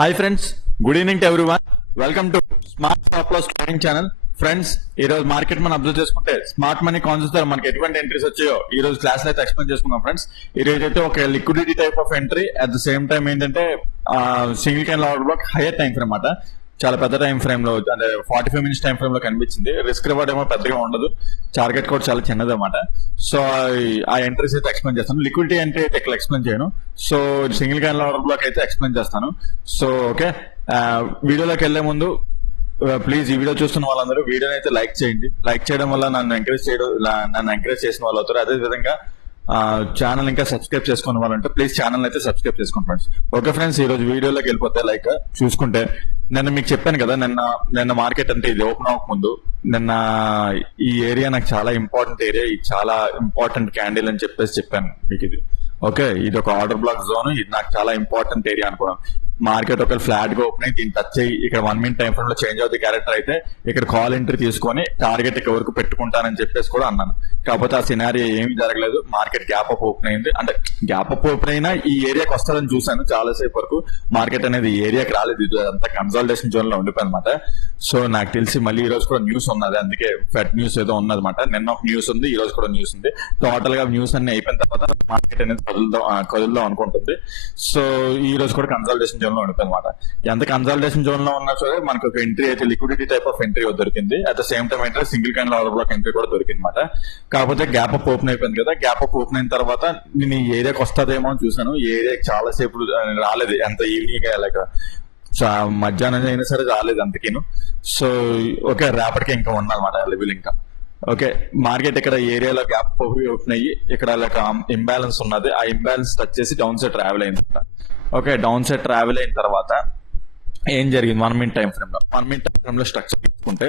Hi friends, good evening to everyone. Welcome to smart stop loss trading channel. Friends, ఈ రోజు market మనం observe చేసుకుంటే smart money concept ద్వారా మనకి ఎటువంటి ఎంట్రీస్ వచ్చాయో ఈ రోజు క్లాస్ లో అయితే ఎక్స్ప్లెయిన్ చేసుకుందాం. ఫ్రెండ్స్, ఈ రోజు అయితే ఒక liquidity type of entry, at the same time ఏంటంటే single candle order block higher time frame అన్నమాట. చాలా పెద్ద టైం ఫ్రేమ్ లో, అంటే 45 minutes టైం ఫ్రేమ్ లో కనిపించింది. రిస్క్ రివార్డ్ ఏమో పెద్దగా ఉండదు, టార్గెట్ కూడా చాలా చిన్నది అనమాట. సో ఆ ఎంట్రీస్ అయితే ఎక్స్ప్లెయిన్ చేస్తాను. లిక్విడిటీ అంటే అయితే ఇక్కడ ఎక్స్ప్లెయిన్ చేయను. So single candle order black అయితే ఎక్స్ప్లెయిన్ చేస్తాను. సో ఓకే, వీడియోలోకి వెళ్లే ముందు ప్లీజ్ ఈ వీడియో చూస్తున్న వాళ్ళందరూ వీడియోని అయితే లైక్ చేయండి. లైక్ చేయడం వల్ల నన్ను ఎంకరేజ్ చేసిన వాళ్ళు అవుతారు. అదే విధంగా ఛానల్ ఇంకా సబ్స్క్రైబ్ చేసుకున్న వాళ్ళంటే ప్లీజ్ ఛానల్ అయితే సబ్స్క్రైబ్ చేసుకోండి ఫ్రెండ్స్. ఓకే ఫ్రెండ్స్, ఈ రోజు వీడియోలోకి వెళ్ళిపోతే లైక్ చూసుకుంటే, నిన్న మీకు చెప్పాను కదా, నిన్న మార్కెట్ అంటే ఇది ఓపెన్ అవ్వక ముందు నిన్న ఈ ఏరియా నాకు చాలా ఇంపార్టెంట్ ఏరియా, ఇది చాలా ఇంపార్టెంట్ క్యాండిల్ అని చెప్పాను మీకు. ఇది ఓకే, ఇది ఒక ఆర్డర్ బ్లాక్ జోన్, ఇది నాకు చాలా ఇంపార్టెంట్ ఏరియా అనుకున్నాను. మార్కెట్ ఒక ఫ్లాట్ గా ఓపెన్ అయ్యి దీన్ని టచ్ అయ్యి ఇక్కడ 1 minute టైం ఫ్రేమ్ లో చేంజ్ అవుతుంది క్యారెక్టర్ అయితే ఇక్కడ కాల్ ఎంట్రీ తీసుకొని టార్గెట్ ఇక్కడ వరకు పెట్టుకుంటానని చెప్పేసి కూడా అన్నాను. కాకపోతే ఆ సినారియో ఏమీ జరగలేదు. మార్కెట్ గ్యాప్ అప్ ఓపెన్ అయింది. అంటే గ్యాప్ అప్ ఓపెన్ అయినా ఈ ఏరియాకి వస్తారని చూశాను. చాలాసేపు వరకు మార్కెట్ అనేది ఈ ఏరియాకి రాలేదు. ఇది అంతా కన్సాలిడేషన్ జోన్ లో ఉండిపోయింది అనమాట. సో నాకు తెలిసి మళ్ళీ ఈ రోజు కూడా న్యూస్ ఉన్నది, అందుకే ఫెడ్ న్యూస్ ఏదో ఉన్నదన్నమాట. నిన్న ఒక న్యూస్ ఉంది, ఈ రోజు కూడా న్యూస్ ఉంది. టోటల్ గా న్యూస్ అన్ని అయిపోయిన తర్వాత మార్కెట్ అనేది కదులుదాం అనుకుంటుంది. సో ఈ రోజు కూడా కన్సాలిడేషన్ జోన్ లో ఉండిపోయింది అనమాట. ఎంత కన్సాలిడేషన్ జోన్ లో ఉన్నా సరే మనకు ఒక ఎంట్రీ అయితే లిక్విడిటీ టైప్ ఆఫ్ ఎంట్రీ దొరికింది. అట్ ద సేమ్ టైం అయితే single candle order block entry కూడా దొరికింది అనమాట. కాకపోతే గ్యాప్ అప్ ఓపెన్ అయిపోయింది కదా, గ్యాప్ అప్ ఓపెన్ అయిన తర్వాత నేను ఈ ఏరియాకి వస్తుందేమో అని చూసాను. ఈ ఏరియాకి చాలా సేపు రాలేదు, ఎంత ఈవినింగ్ లైక్ మధ్యాహ్నం అయినా సరే రాలేదు అంతకేను. సో ఓకే, రేపటికి ఇంకా ఉన్నదన్నమాట లెవెల్ ఇంకా. ఓకే, మార్కెట్ ఇక్కడ ఏరియాలో గ్యాప్ ఓపెన్ అయ్యి ఇక్కడ లైక్ ఇంబ్యాలెన్స్ ఉన్నది. ఆ ఇంబ్యాలెన్స్ టచ్ చేసి డౌన్ సైడ్ ట్రావెల్ అయింది. ఓకే, డౌన్ సైడ్ ట్రావెల్ అయిన తర్వాత ఏం జరిగింది 1 minute టైం ఫ్రేమ్ లో, 1 minute టైం ఫ్రేమ్ లో స్ట్రక్చర్ తీసుకుంటే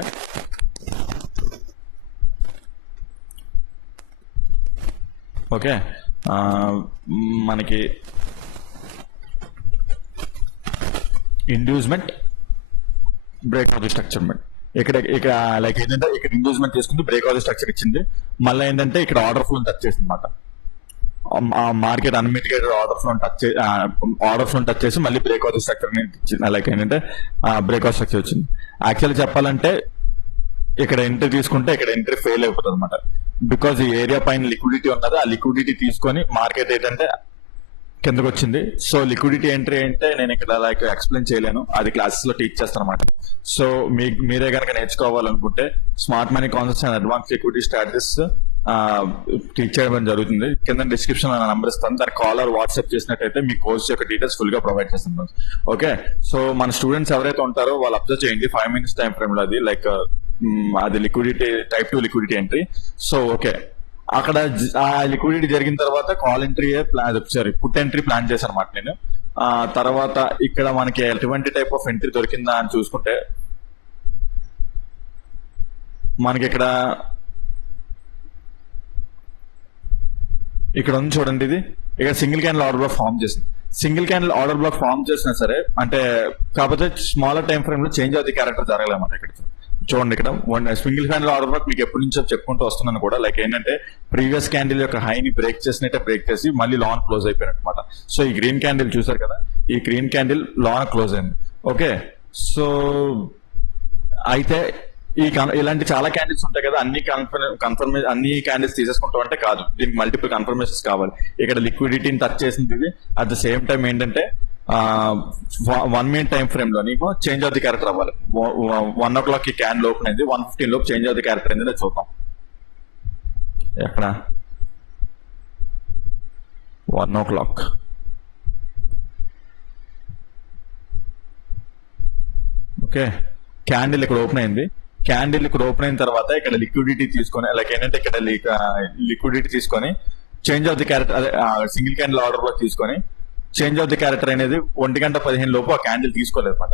ఓకే, మనకి ఇండ్యూస్మెంట్ బ్రేక్ ఆఫ్ ది స్ట్రక్చర్మెంట్ ఇక్కడ లైక్ ఏంటంటే ఇక్కడ ఇండ్యూస్మెంట్ తీసుకుంటూ బ్రేక్ ఆఫ్ ది స్ట్రక్చర్ ఇచ్చింది. మళ్ళీ ఏంటంటే ఇక్కడ ఆర్డర్ ఫ్లో టచ్ చేసింది అనమాట. Market unmitigated order flow touch చేసి మళ్ళీ break of the structure like ఏంటంటే బ్రేక్ ఆఫ్ స్ట్రక్చర్ వచ్చింది. యాక్చువల్లీ చెప్పాలంటే ఇక్కడ ఎంట్రీ తీసుకుంటే ఇక్కడ ఎంట్రీ ఫెయిల్ అయిపోతుంది అనమాట. బికాజ్ ఈ ఏరియా పైన లిక్విడిటీ ఉన్నది, ఆ లిక్విడిటీ తీసుకొని మార్కెట్ ఏంటంటే కిందకు వచ్చింది. సో లిక్విడిటీ ఎంట్రీ అంటే నేను ఇక్కడ లైక్ ఎక్స్ప్లెయిన్ చేయలేను, అది క్లాసెస్ లో టీచ్ చేస్తాను అనమాట. సో మీరే కనుక నేర్చుకోవాలనుకుంటే smart money concepts and advance liquidity strategies teach చేయడం జరుగుతుంది. కింద డిస్క్రిప్షన్ లో నంబర్ ఇస్తాను, దాని కాలర్ వాట్సాప్ చేసినట్టయితే మీ కోర్స్ యొక్క డీటెయిల్స్ ఫుల్ గా ప్రొవైడ్ చేస్తాను. ఓకే, సో మన స్టూడెంట్స్ ఎవరైతే ఉంటారో వాళ్ళు అబ్జర్వ్ చేయండి. 5 minutes టైం ఫ్రేమ్ లో అది లైక్ అది liquidity type 2 liquidity entry. So okay, అక్కడ ఆ లిక్విడిటీ జరిగిన తర్వాత call entry put entry plan చేశాను అనమాట నేను. తర్వాత ఇక్కడ మనకి ఎటువంటి టైప్ ఆఫ్ ఎంట్రీ దొరికిందా అని చూసుకుంటే మనకి ఇక్కడ ఉంది చూడండి. ఇది ఇక్కడ single candle order block form చేసింది. Single candle order block form చేసినా సరే అంటే కాకపోతే స్మాలర్ టైం ఫ్రేమ్ లో చేంజ్ అవుతుంది క్యారెక్టర్ జరగలేమాట. ఇక్కడ చూడండి, ఇక్కడ సింగిల్ క్యాండిల్ ఆర్డర్ బ్లాక్ మీకు ఎప్పటి నుంచో చెప్పుకుంటూ వస్తున్నాను కూడా. లైక్ ఏంటంటే ప్రీవియస్ క్యాండిల్ యొక్క హైని బ్రేక్ చేసినట్టే బ్రేక్ చేసి మళ్ళీ లాన్ క్లోజ్ అయిపోయినట్టు అనమాట. సో ఈ గ్రీన్ క్యాండిల్ చూసారు కదా, ఈ గ్రీన్ క్యాండిల్ లాన్ క్లోజ్ అయింది. ఓకే, సో అయితే ఇలాంటి చాలా క్యాండిల్స్ ఉంటాయి కదా, అన్ని క్యాండిల్స్ తీసేసుకుంటాం అంటే కాదు, దీనికి మల్టిపుల్ కన్ఫర్మేషన్స్ కావాలి. ఇక్కడ లిక్విడిటీని టచ్ చేసింది ఇది. అట్ ద సేమ్ టైం ఏంటంటే 1 minute టైం ఫ్రేమ్ లో నీకు చేంజ్ ఆఫ్ ది క్యారెక్టర్ అవ్వాలి. 1 o'clock కి క్యాండిల్ ఓపెన్ అయింది, 1:15 లోపు చేంజ్ ఆఫ్ ది క్యారెక్టర్ అయింది. చూద్దాం ఎక్కడ 1 o'clock. ఓకే, క్యాండిల్ ఇక్కడ ఓపెన్ అయింది. క్యాండిల్ ఇక్కడ ఓపెన్ అయిన తర్వాత ఇక్కడ లిక్విడిటీ తీసుకొని లైక్ ఏంటంటే ఇక్కడ లిక్విడిటీ తీసుకొని చేంజ్ ఆఫ్ ది క్యారెక్టర్, అదే సింగిల్ క్యాండిల్ ఆర్డర్ బ్లాక్ తీసుకొని చేంజ్ ఆఫ్ ది క్యారెక్టర్ అనేది 1:15 లోపు ఆ క్యాండిల్ తీసుకోలేదు అనమాట.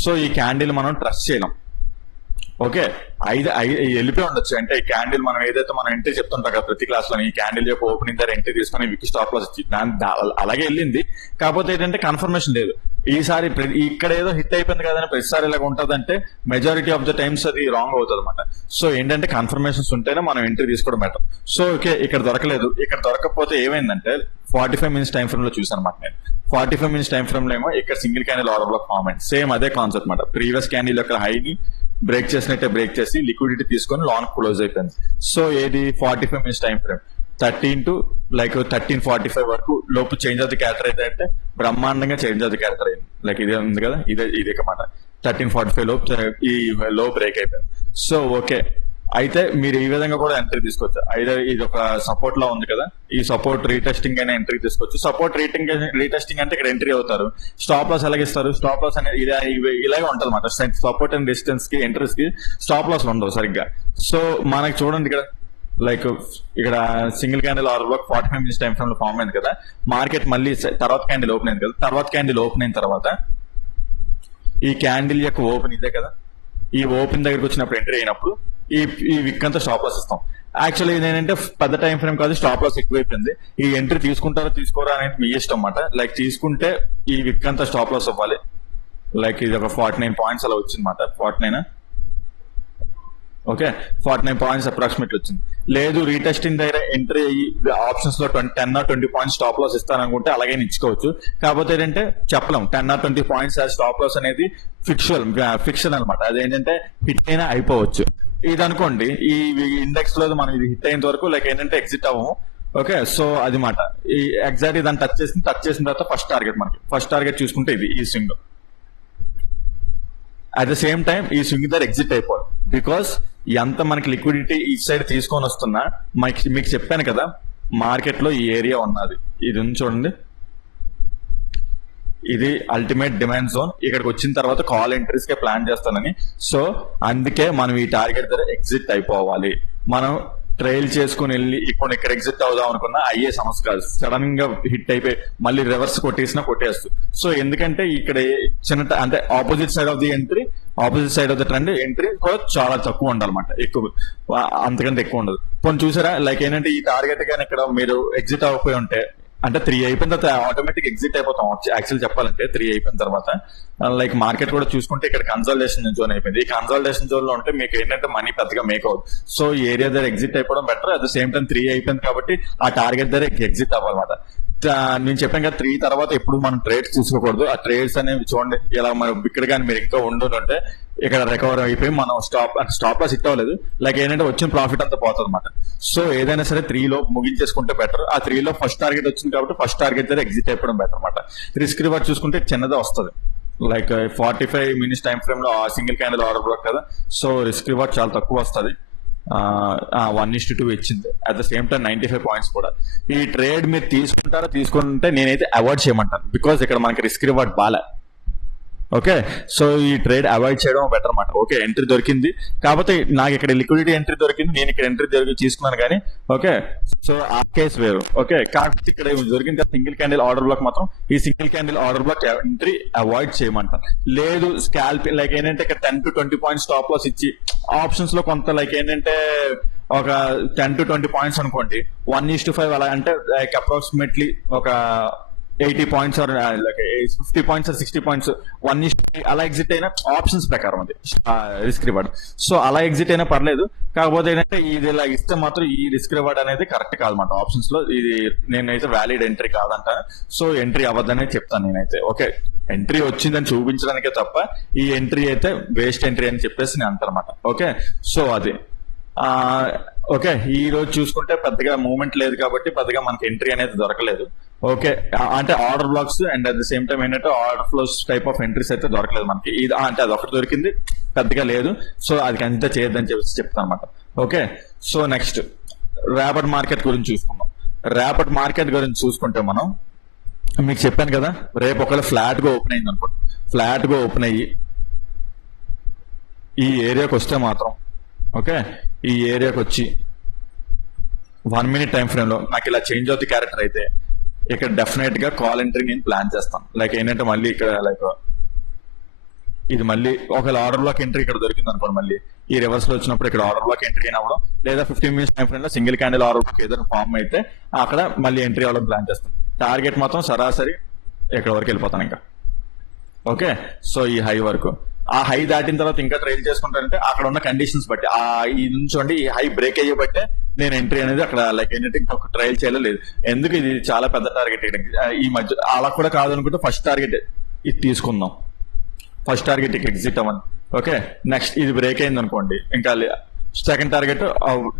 సో ఈ క్యాండిల్ మనం ట్రస్ట్ చేయలేం. ఓకే, వెళ్ళిపోయి ఉండొచ్చు. అంటే ఈ క్యాండిల్ మనం ఏదైతే మనం ఎంట్రీ చెప్తుంటాం కదా ప్రతి క్లాస్ లో, ఈ క్యాండిల్ యొక్క ఓపెనింగ్ దగ్గర ఎంట్రీ తీసుకొని వికి స్టాప్ లాస్ వచ్చి అలాగే వెళ్ళింది. కాకపోతే ఏంటంటే కన్ఫర్మేషన్ లేదు. ఈసారి ఇక్కడ ఏదో హిట్ అయిపోయింది కదా అని ప్రతిసారి ఇలాగ ఉంటుంది అంటే మెజారిటీ ఆఫ్ ద టైమ్స్ అది రాంగ్ అవుతుంది అనమాట. సో ఏంటంటే కన్ఫర్మేషన్స్ ఉంటేనే మనం ఎంట్రీ తీసుకోవడం బెటర్. సో ఓకే, ఇక్కడ దొరకలేదు. ఇక్కడ దొరకకపోతే ఏమైందంటే 45 minutes టైం ఫ్రేమ్ లో చూసాను అనమాట నేను. 45 minutes టైం ఫ్రేమ్ లో ఏమో ఇక్కడ single candle order block form అయింది. సేమ్ అదే కాన్సెప్ట్ మాట. ప్రీవియస్ క్యాండిల్ యొక్క హైని బ్రేక్ చేసినట్టే బ్రేక్ చేసి లిక్విడిటీ తీసుకొని లాంగ్ క్లోజ్ అయిపోయింది. సో ఏది 45 minutes టైం ఫ్రేమ్ 13:45 వరకు లోపు చేంజ్ ఆఫ్ ది క్యారెక్టర్ అయితే అంటే బ్రహ్మాండంగా చేంజ్ ఆఫ్ ది క్యారెక్టర్ అయింది. లైక్ ఇదే ఉంది కదా, ఇదే మాట. 13:45 లోపు ఈ లో బ్రేక్ అయిపోయింది. సో ఓకే, అయితే మీరు ఈ విధంగా కూడా ఎంట్రీ తీసుకోవచ్చు. అయితే ఇది ఒక సపోర్ట్ లా ఉంది కదా, ఈ సపోర్ట్ రీటెస్టింగ్ అయినా ఎంట్రీ తీసుకోవచ్చు. సపోర్ట్ రీటెస్టింగ్ అంటే ఇక్కడ ఎంట్రీ అవుతారు. స్టాప్ లాస్ ఎలాగిస్తారు? స్టాప్ లాస్ అనేది ఇలాగే ఉంటుంది అనమాట. సపోర్ట్ అండ్ డిస్టెన్స్ కి ఎంట్రీస్ కి స్టాప్ లాస్ ఉండవు సరిగ్గా. సో మనకి చూడండి ఇక్కడ లైక్ ఇక్కడ single candle order block 45 minutes time frame లో ఫామ్ అయింది కదా. మార్కెట్ మళ్ళీ తర్వాత క్యాండిల్ ఓపెన్ అయింది కదా. తర్వాత క్యాండిల్ ఓపెన్ అయిన తర్వాత ఈ క్యాండిల్ యొక్క ఓపెన్ ఇదే కదా, ఈ ఓపెన్ దగ్గరకు వచ్చినప్పుడు ఎంట్రీ అయినప్పుడు ఈ విక్ అంతా స్టాప్ లాస్ ఇస్తాం. యాక్చువల్లీ ఇదేంటంటే పెద్ద టైం ఫ్రేమ్ కాదు, స్టాప్ లాస్ ఎక్కువైపోయింది. ఈ ఎంట్రీ తీసుకుంటారో తీసుకోరా అనేది మీ ఇష్టం అన్నమాట. లైక్ తీసుకుంటే ఈ విక్ అంతా స్టాప్ లాస్ అవ్వాలి. లైక్ ఇది ఒక 49 points అలా వచ్చింది అనమాట. 49 ఓకే, 49 points అప్రాక్సిమేట్ వచ్చింది. లేదు రీటెస్టింగ్ దగ్గర ఎంట్రీ అయ్యి ఆప్షన్స్ లో 10 or 20 points స్టాప్ లాస్ ఇస్తారనుకుంటే అలాగే ఇచ్చుకోవచ్చు. కాకపోతే ఏంటంటే చెప్పలేం 10 or 20 points స్టాప్ లాస్ అనేది ఫిక్షన్ అనమాట. అదేంటంటే హిట్ అయినా అయిపోవచ్చు. ఇది అనుకోండి ఈ ఇండెక్స్ లో మనం ఇది హిట్ అయినంత వరకు లైక్ ఏంటంటే ఎగ్జిట్ అవ్వము. ఓకే, సో అది మాట. ఈ ఎగ్జాక్ట్ దాన్ని టచ్ చేసిన తర్వాత ఫస్ట్ టార్గెట్ చూసుకుంటే ఇది ఈ swing. At the same time ఈ స్వింగ్ దగ్గర ఎగ్జిట్ అయిపోవాలి. బికాస్ ఎంత మనకి లిక్విడిటీ ఈ సైడ్ తీసుకొని వస్తున్నా మీకు చెప్పాను కదా, మార్కెట్ లో ఈ ఏరియా ఉన్నది. ఇది ఉంది చూడండి, ఇది అల్టిమేట్ డిమాండ్ జోన్. ఇక్కడికి వచ్చిన తర్వాత కాల్ ఎంట్రీస్ కే ప్లాన్ చేస్తానని. సో అందుకే మనం ఈ టార్గెట్ దగ్గర ఎగ్జిట్ అయిపోవాలి. మనం ట్రైల్ చేసుకుని వెళ్ళి ఇప్పుడు ఇక్కడ ఎగ్జిట్ అవుదాం అనుకున్నా అయ్యే సమస్య కాదు. సడన్ గా హిట్ అయిపోయి మళ్ళీ రివర్స్ కొట్టేస్తూ. సో ఎందుకంటే ఇక్కడ చిన్న అంటే opposite side of the trend entry కూడా చాలా తక్కువ ఉండాలన్నమాట. అంతకంటే ఎక్కువ ఉండదు. కొన్ని చూసారా లైక్ ఏంటంటే ఈ టార్గెట్ కానీ ఇక్కడ మీరు ఎగ్జిట్ అవ్వకపోయి ఉంటే అంటే 3 అయిపోయిన తర్వాత ఆటోమేటిక్ ఎగ్జిట్ అయిపోతాం. యాక్చువల్ చెప్పాలంటే 3 అయిపోయిన తర్వాత లైక్ మార్కెట్ కూడా చూసుకుంటే ఇక్కడ కన్సల్టేషన్ జోన్ అయిపోయింది. ఈ కన్సల్టేషన్ జోన్ లో ఉంటే మీకు ఏంటంటే మనీ పెద్దగా మేక్ అవుతుంది. సో ఈ ఏరియా దగ్గర ఎగ్జిట్ అయిపోవడం better. At the same time 3 అయిపోయింది కాబట్టి ఆ టార్గెట్ దగ్గర ఎగ్జిట్ అవ్వాలన్నమాట. నేను చెప్పాను కదా 3 తర్వాత ఎప్పుడు మనం ట్రేడ్స్ తీసుకోకూడదు. ఆ ట్రేడ్స్ అనేవి చూడండి ఇలా మనం ఇక్కడ కానీ మీరు ఇంకా ఉండుంటే ఇక్కడ రికవర్ అయిపోయి మనం స్టాప్ లాస్ హిట్ అవ్వలేదు. లైక్ ఏంటంటే వచ్చిన ప్రాఫిట్ అంతా పోతుంది అనమాట. సో ఏదైనా సరే 3 లో ముగించేసుకుంటే బెటర్. ఆ 3 లో ఫస్ట్ టార్గెట్ వచ్చింది కాబట్టి ఫస్ట్ టార్గెట్ దగ్గర ఎగ్జిట్ అయిపోవడం బెటర్ అనమాట. రిస్క్ రివార్డ్ చూసుకుంటే చిన్నదే వస్తుంది. లైక్ 45 minutes టైం ఫ్రేమ్ లో సింగిల్ క్యాండిల్ ఆర్డర్ బ్లాక్ కదా. సో రిస్క్ రివార్డ్ చాలా తక్కువ వస్తుంది. 1:2 ఇచ్చింది. At the same time 95 points కూడా. ఈ ట్రేడ్ మీరు తీసుకుంటే నేనైతే అవాయిడ్ చేయమంటాను. బికాస్ ఇక్కడ మనకి రిస్క్ రివార్డ్ బాలే. ఓకే, సో ఈ ట్రేడ్ అవాయిడ్ చేయడం బెటర్ అన్నమాట. ఓకే, ఎంట్రీ దొరికింది కాకపోతే నాకు ఇక్కడ లిక్విడిటీ ఎంట్రీ దొరికింది, నేను ఇక్కడ ఎంట్రీ తీసుకున్నాను కానీ. ఓకే, సో ఆ కేసు వేరు. ఓకే, కాకపోతే ఇక్కడ దొరికింది కదా సింగిల్ క్యాండిల్ ఆర్డర్ బ్లాక్, మాత్రం ఈ single candle order block entry avoid చేయమంటాను. లేదు స్కాల్ప్ లైక్ ఏంటంటే ఇక్కడ 10 to 20 points స్టాప్ లాస్ ఇచ్చి ఆప్షన్స్ లో కొంత లైక్ ఏంటంటే ఒక 10 to 20 points అనుకోండి, 1:5 అలా అంటే లైక్ అప్రాక్సిమేట్లీ ఒక 80 points or like 50 points or 60 points 1:3 అలా ఎగ్జిట్ అయినా ఆప్షన్స్ ప్రకారం అది రిస్క్ రివార్డ్. సో అలా ఎగ్జిట్ అయినా పర్లేదు. కాకపోతే ఏంటంటే ఇది ఇలా ఇస్తే మాత్రం ఈ రిస్క్ రివార్డ్ అనేది కరెక్ట్ కాదన్నమాట. ఆప్షన్స్ లో ఇది నేనైతే వ్యాలిడ్ ఎంట్రీ కాదంటాను. సో ఎంట్రీ అవ్వద్దనే చెప్తాను నేనైతే. ఓకే, ఎంట్రీ వచ్చిందని చూపించడానికే తప్ప ఈ ఎంట్రీ అయితే వేస్ట్ ఎంట్రీ అని చెప్పేసి నేను అంటానమాట. ఓకే, సో అది ఓకే. ఈ రోజు చూసుకుంటే పెద్దగా మూవ్మెంట్ లేదు కాబట్టి పెద్దగా మనకి ఎంట్రీ అనేది దొరకలేదు. ఓకే, అంటే order blocks and at the same time ఏంటంటే order flows type of entries అయితే దొరకలేదు మనకి. ఇది అంటే అది ఒకటి దొరికింది, పెద్దగా లేదు. సో అది అంతా చేయొద్దని చెప్పేసి చెప్తాను అనమాట. ఓకే, సో నెక్స్ట్ రేపటి మార్కెట్ గురించి చూసుకుందాం. రేపటి మార్కెట్ గురించి చూసుకుంటే మనం మీకు చెప్పాను కదా, రేపు ఒకవేళ ఫ్లాట్ గా ఓపెన్ అయింది అనుకోండి, ఫ్లాట్ గా ఓపెన్ అయ్యి ఈ ఏరియాకి వస్తే మాత్రం ఓకే, ఈ ఏరియాకి వచ్చి 1 minute టైం ఫ్రేమ్ లో నాకు ఇలా చేంజ్ అవుతుంది క్యారెక్టర్ అయితే ఇక్కడ డెఫినెట్ గా కాల్ ఎంట్రీ నేను ప్లాన్ చేస్తాను. లైక్ ఏంటంటే మళ్ళీ ఇక్కడ లైక్ ఇది మళ్ళీ ఒకవేళ ఆర్డర్ బ్లాక్ ఎంట్రీ ఇక్కడ దొరికింది అనుకోండి, మళ్ళీ ఈ రివర్స్ లో వచ్చినప్పుడు ఇక్కడ ఆర్డర్ బ్లాక్ ఎంట్రీ అవ్వడం, లేదా 15 minutes టైం ఫ్రేమ్ లో సింగిల్ క్యాండిల్ ఆర్డర్ బ్లాక్ ఏదైనా ఫామ్ అయితే అక్కడ మళ్ళీ ఎంట్రీ అవ్వడం ప్లాన్ చేస్తాను. టార్గెట్ మాత్రం సరాసరి ఇక్కడ వరకు వెళ్ళిపోతాను ఇంకా. ఓకే, సో ఈ హై వరకు, ఆ హై దాటిన తర్వాత ఇంకా ట్రైల్ చేసుకుంటారంటే అక్కడ ఉన్న కండిషన్స్ బట్టి ఇది ఉంచండి. ఈ హై బ్రేక్ అయ్యే బట్టే నేను ఎంట్రీ అనేది అక్కడ లైక్ ఏంటంటే ఇంకొక ట్రయల్ చేయలేదు. ఎందుకు ఇది చాలా పెద్ద టార్గెట్ ఈ మధ్య అలా కూడా కాదు అనుకుంటే ఫస్ట్ టార్గెట్ ఇది తీసుకుందాం. ఫస్ట్ టార్గెట్ ఇక్కడ ఎగ్జిట్ అవ్వండి. ఓకే, నెక్స్ట్ ఇది బ్రేక్ అయింది అనుకోండి, ఇంకా సెకండ్ టార్గెట్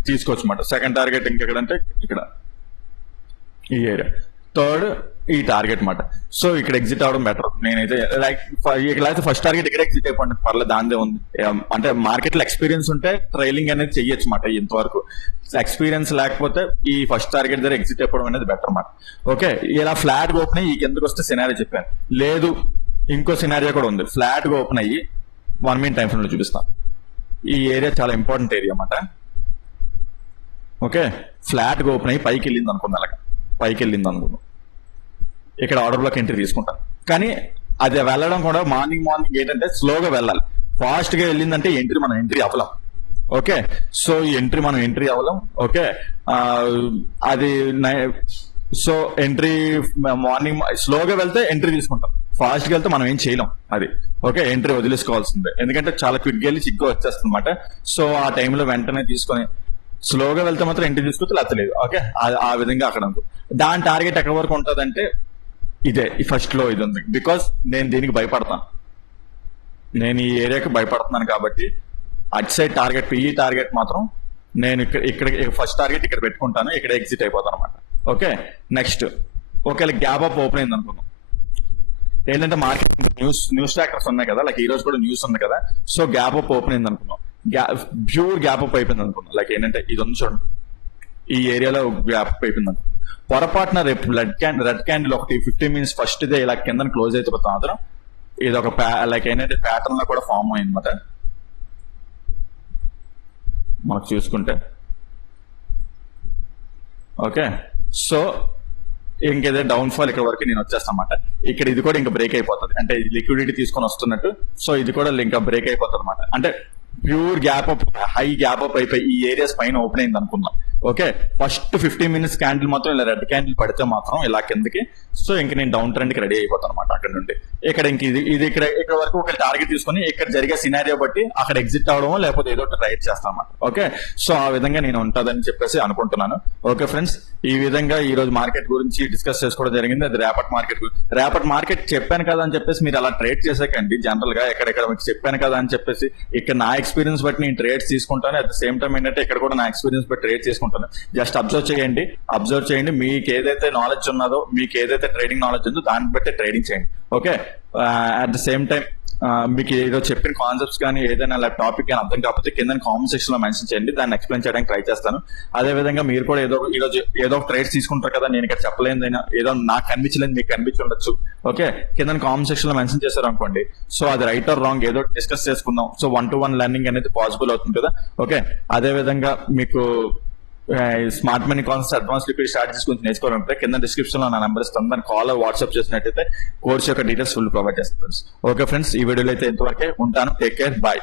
తీసుకోవచ్చు అన్నమాట. సెకండ్ టార్గెట్ ఇంకెక్కడంటే ఇక్కడ ఈ ఏరియా, థర్డ్ ఈ టార్గెట్ మాట. సో ఇక్కడ ఎగ్జిట్ అవడం బెటర్. నేనైతే లైక్ ఇక్కడ ఫస్ట్ టార్గెట్ ఇక్కడ ఎగ్జిట్ అయిపోండి, పర్లేదు, దానిదే ఉంది. అంటే మార్కెట్ లో ఎక్స్పీరియన్స్ ఉంటే ట్రైలింగ్ అనేది చెయ్యొచ్చు మాట. ఇంతవరకు ఎక్స్పీరియన్స్ లేకపోతే ఈ ఫస్ట్ టార్గెట్ దగ్గర ఎగ్జిట్ అయిపోవడం అనేది బెటర్ మాట. ఓకే, ఇలా ఫ్లాట్ గా ఓపెన్ అయ్యి ఎందుకు వస్తే సినారియో చెప్పాను. లేదు, ఇంకో సినారియో కూడా ఉంది. ఫ్లాట్ గా ఓపెన్ అయ్యి 1 minute టైం ఫ్రేమ్ లో చూపిస్తాను. ఈ ఏరియా చాలా ఇంపార్టెంట్ ఏరియా అన్నమాట. ఓకే, ఫ్లాట్ గా ఓపెన్ అయ్యి పైకి వెళ్ళింది అనుకుంది, అలాగా పైకి వెళ్ళింది అనుకుందాం. ఇక్కడ ఆర్డర్ బ్లాక్ ఎంట్రీ తీసుకుంటాను. కానీ అది వెళ్ళడం కూడా మార్నింగ్ ఏంటంటే స్లోగా వెళ్ళాలి. ఫాస్ట్ గా వెళ్ళిందంటే మనం ఎంట్రీ అవ్వలేం. ఓకే, సో ఈ ఎంట్రీ మనం ఎంట్రీ అవ్వలేం. ఓకే, అది సో ఎంట్రీ మార్నింగ్ స్లోగా వెళ్తే ఎంట్రీ తీసుకుంటాం, ఫాస్ట్ గా వెళ్తే మనం ఏం చేయలేం. అది ఓకే, ఎంట్రీ వదిలేసుకోవాల్సిందే, ఎందుకంటే చాలా క్విక్ గా వెళ్ళి చిగ్గా వచ్చేస్తుంది అనమాట. సో ఆ టైంలో వెంటనే తీసుకొని స్లోగా వెళ్తే మాత్రం ఎంట్రీ తీసుకొచ్చి లేతలేదు. ఓకే, ఆ విధంగా అక్కడ దాని టార్గెట్ ఎక్కడి వరకు ఉంటుందంటే ఇదే, ఈ ఫస్ట్ లో ఇది ఉంది. బికాస్ నేను దీనికి భయపడతాను, నేను ఈ ఏరియాకి భయపడుతున్నాను కాబట్టి at side target PE target మాత్రం నేను ఇక్కడ ఫస్ట్ టార్గెట్ ఇక్కడ పెట్టుకుంటాను, ఇక్కడ ఎగ్జిట్ అయిపోతాను అనమాట. ఓకే, నెక్స్ట్ ఒకవేళ గ్యాప్ అప్ ఓపెన్ అయింది అనుకున్నాం. ఏంటంటే మార్కెట్ న్యూస్ ట్రాకర్స్ ఉన్నాయి కదా, లైక్ ఈ రోజు కూడా న్యూస్ ఉంది కదా. సో గ్యాప్ అప్ ఓపెన్ అయింది అనుకున్నాం, ప్యూర్ గ్యాప్ అప్ అయిపోయింది అనుకున్నాం. లైక్ ఏంటంటే ఇది ఉంది చూడండి, ఈ ఏరియాలో గ్యాప్ అప్ అయిపోయింది అనుకున్నాం. పొరపాటున రేపు రెడ్ క్యాండిల్ ఒకటి 15 minutes ఫస్ట్ దే ఇలా కింద క్లోజ్ అయిపోతే మాత్రం ఇది ఒక లైక్ ఏంటంటే ప్యాటర్న్ లో కూడా ఫామ్ అయింది అనమాట. మనకు చూసుకుంటే ఓకే, సో ఇంకేదో డౌన్ ఫాల్ ఇక్కడ వరకు నేను వచ్చేస్తాను అన్నమాట. ఇక్కడ ఇది కూడా ఇంకా బ్రేక్ అయిపోతుంది, అంటే లిక్విడిటీ తీసుకొని వస్తున్నట్టు. సో ఇది కూడా ఇంకా బ్రేక్ అయిపోతుంది అనమాట. అంటే pure gap up, high gap up అయిపోయి ఈ ఏరియాస్ పైన ఓపెన్ అయింది అనుకుందాం. ఓకే, ఫస్ట్ 15 minutes క్యాండిల్ మాత్రం ఇలా రెడ్ క్యాండిల్ పడితే మాత్రం ఇలా కిందకి, సో ఇంక నేను డౌన్ ట్రెండ్ కి రెడీ అయిపోతాను అనమాట. అక్కడ నుండి ఇక్కడ ఇంక ఇది ఇక్కడ వరకు ఒక టార్గెట్ తీసుకుని ఇక్కడ జరిగే సినారియో బట్టి అక్కడ ఎగ్జిట్ అవడం లేకపోతే ఏదో ట్రైడ్ చేస్తాను అనమాట. ఓకే, సో ఆ విధంగా నేను ఉంటుందని చెప్పేసి అనుకుంటున్నాను. ఓకే ఫ్రెండ్స్, ఈ విధంగా ఈ రోజు మార్కెట్ గురించి డిస్కస్ చేసుకోవడం జరిగింది. అది రేపటి మార్కెట్ చెప్పాను కదా అని చెప్పేసి మీరు అలా ట్రేడ్ చేసాకండి. జనరల్ గా ఎక్కడెక్కడ మీకు చెప్పాను కదా అని చెప్పేసి ఇక్కడ నా ఎక్స్పీరియన్స్ బట్టి నేను ట్రేడ్స్ తీసుకుంటాను. అట్ ద సేమ్ టైం ఏంటంటే ఇక్కడ కూడా నా ఎక్స్పీరియన్స్ బట్టి ట్రేడ్ చేసుకుంటాను. జస్ట్ అబ్జర్వ్ చేయండి. మీకు ఏదైతే నాలెడ్జ్ ఉన్నదో, మీకు ఏదైతే ట్రేడింగ్ నాలెడ్జ్ ఉందో దాన్ని బట్టి ట్రేడింగ్ చేయండి. Okay, at the same time మీకు ఏదో చెప్పిన కాన్సెప్ట్స్ కానీ ఏదైనా టాపిక్ కానీ అర్థం కాకపోతే కింద కామెంట్ సెక్షన్ లో మెన్షన్ చేయండి, దాన్ని ఎక్స్ప్లెయిన్ చేయడానికి ట్రై చేస్తాను. అదే విధంగా మీరు కూడా ఏదో ట్రేడ్స్ తీసుకుంటారు కదా, నేను ఇక్కడ చెప్పలేదైనా ఏదో నాకు కనిపించలేదు మీకు కనిపించుండొచ్చు. ఓకే, కింద కామెంట్ సెక్షన్ లో మెన్షన్ చేశారు అనుకోండి, సో అది రైట్ ఆర్ రాంగ్ ఏదో డిస్కస్ చేసుకుందాం. సో 1-to-1 లెర్నింగ్ అనేది పాసిబుల్ అవుతుంది కదా. ఓకే, అదే విధంగా మీకు smart money concepts, advance liquidity strategies గురించి నేర్చుకోవాలంటే కింద డిస్క్రిప్షన్ లో నా నెంబర్ ఇస్తాను, దాన్ని కాల్ వాట్సాప్ చేసినట్టయితే కోర్స్ యొక్క డీటెయిల్స్ ఫుల్ ప్రొవైడ్ చేస్తాను. ఓకే ఫ్రెండ్స్, ఈ వీడియోలో అయితే ఇంతవరకే ఉంటాను. Take care, bye.